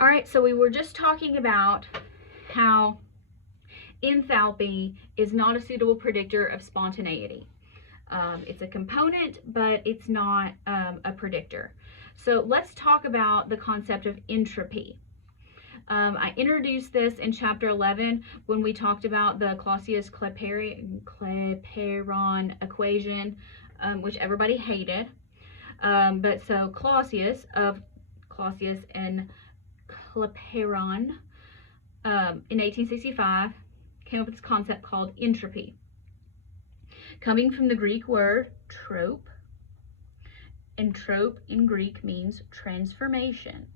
All right, so we were just talking about how enthalpy is not a suitable predictor of spontaneity. It's a component, but it's not a predictor. So let's talk about the concept of entropy. I introduced this in chapter 11 when we talked about the Clausius-Clapeyron equation, which everybody hated. But so Clausius and Clapeyron in 1865 came up with this concept called entropy, coming from the Greek word trope, and trope in Greek means transformation.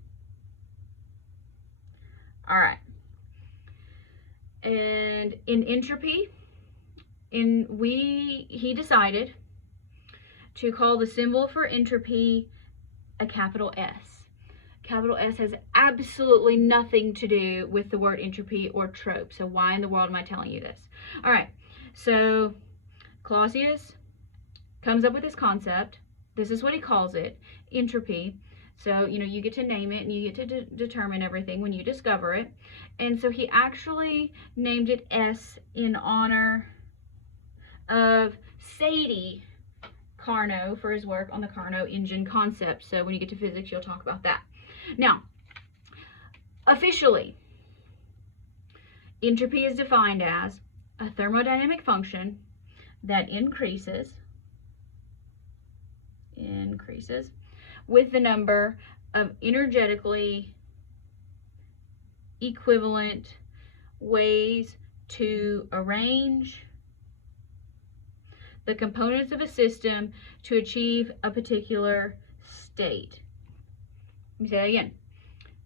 All right, and in entropy, he decided to call the symbol for entropy a capital S. Capital S has absolutely nothing to do with the word entropy or trope. So why in the world am I telling you this? All right, so Clausius comes up with this concept. This is what he calls it, entropy. So, you get to name it and you get to determine everything when you discover it. And so he actually named it S in honor of Sadi Carnot for his work on the Carnot engine concept. So when you get to physics, you'll talk about that. Now, officially, entropy is defined as a thermodynamic function that increases with the number of energetically equivalent ways to arrange the components of a system to achieve a particular state. Let me say that again.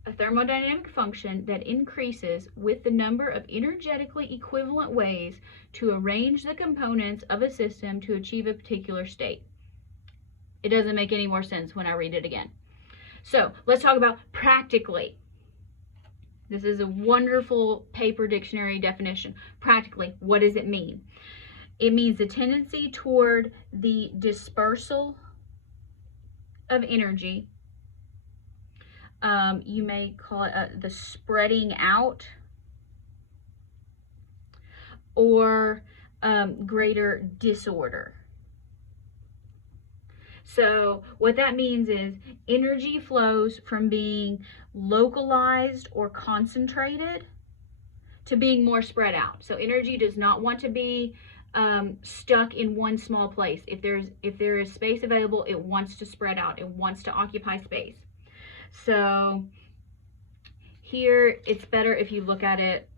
A thermodynamic function that increases with the number of energetically equivalent ways to arrange the components of a system to achieve a particular state. It doesn't make any more sense when I read it again. So let's talk about practically. This is a wonderful paper dictionary definition. Practically, what does it mean? It means the tendency toward the dispersal of energy. You may call it the spreading out, or greater disorder. So what that means is energy flows from being localized or concentrated to being more spread out. So energy does not want to be stuck in one small place. If there is space available, it wants to spread out. It wants to occupy space. So here it's better if you look at it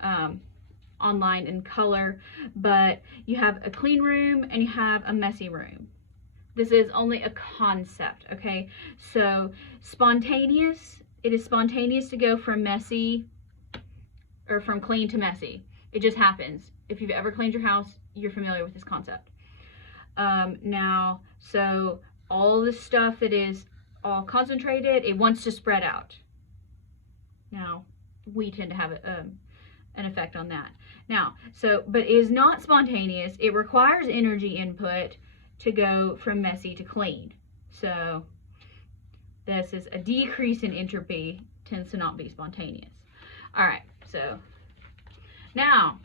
online in color, but you have a clean room and you have a messy room. This is only a concept, okay? So spontaneous, it is spontaneous to go from messy or from clean to messy. It just happens. If you've ever cleaned your house, you're familiar with this concept. Now, so all the stuff that is all concentrated, it wants to spread out. Now, we tend to have an effect on that. Now, but it is not spontaneous. It requires energy input to go from messy to clean. So this is a decrease in entropy, tends to not be spontaneous. All right, so now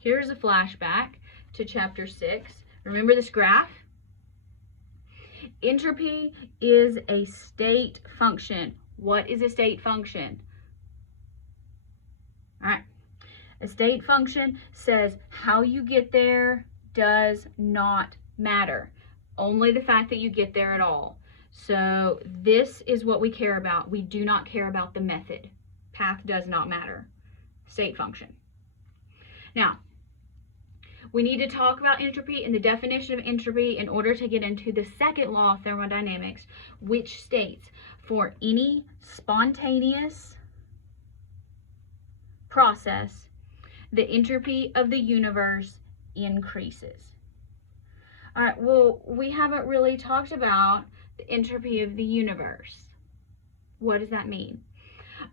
here's a flashback to chapter 6. Remember this graph? Entropy is a state function. What is a state function? All right, a state function says how you get there does not matter. Only the fact that you get there at all. So this is what we care about. We do not care about the method. Path does not matter. State function. Now, we need to talk about entropy and the definition of entropy in order to get into the second law of thermodynamics, which states for any spontaneous process, the entropy of the universe increases. All right, well, we haven't really talked about the entropy of the universe. What does that mean?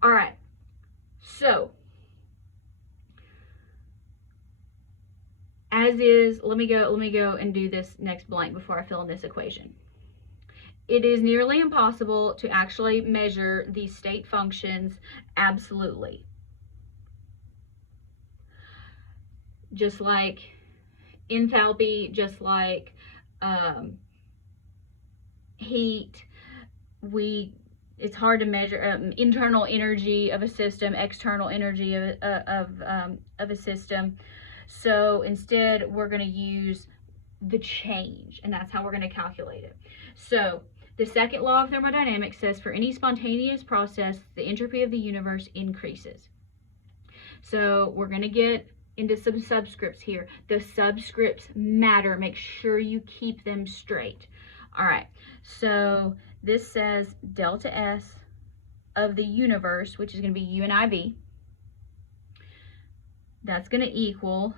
All right, so as is, let me go and do this next blank before I fill in this equation. it is nearly impossible to actually measure these state functions absolutely. Just like enthalpy, just like heat, it's hard to measure internal energy of a system, external energy of a system. So instead, we're going to use the change, and that's how we're going to calculate it. So the second law of thermodynamics says for any spontaneous process, the entropy of the universe increases. So we're going to get into some subscripts here. The subscripts matter. Make sure you keep them straight. All right, so this says delta S of the universe, which is going to be U and IV. That's going to equal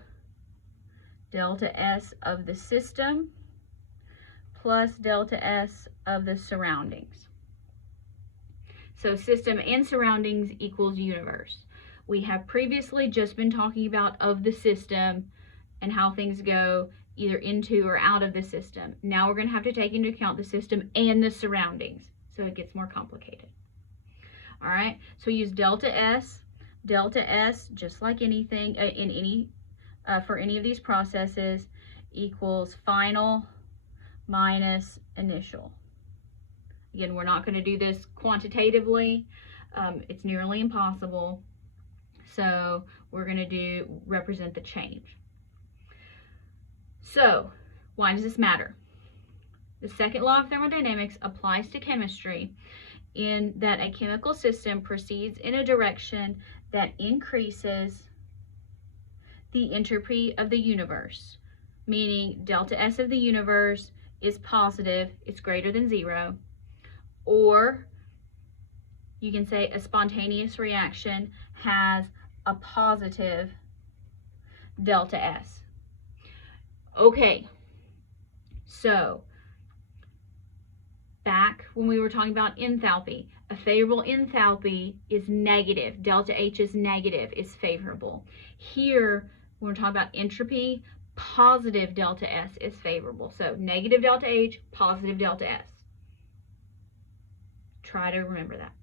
delta S of the system plus delta S of the surroundings. So system and surroundings equals universe. We have previously just been talking about of the system and how things go either into or out of the system. Now we're going to have to take into account the system and the surroundings, so it gets more complicated. All right, so we use delta S. Delta S, just like anything for any of these processes, equals final minus initial. Again, we're not going to do this quantitatively. It's nearly impossible. So we're going to represent the change. So why does this matter? The second law of thermodynamics applies to chemistry in that a chemical system proceeds in a direction that increases the entropy of the universe, meaning delta S of the universe is positive, it's greater than 0, or you can say a spontaneous reaction has a positive delta S. Okay, so back when we were talking about enthalpy, a favorable enthalpy is negative. Delta H is negative, is favorable. Here, when we're talking about entropy, positive delta S is favorable. So negative delta H, positive delta S. Try to remember that.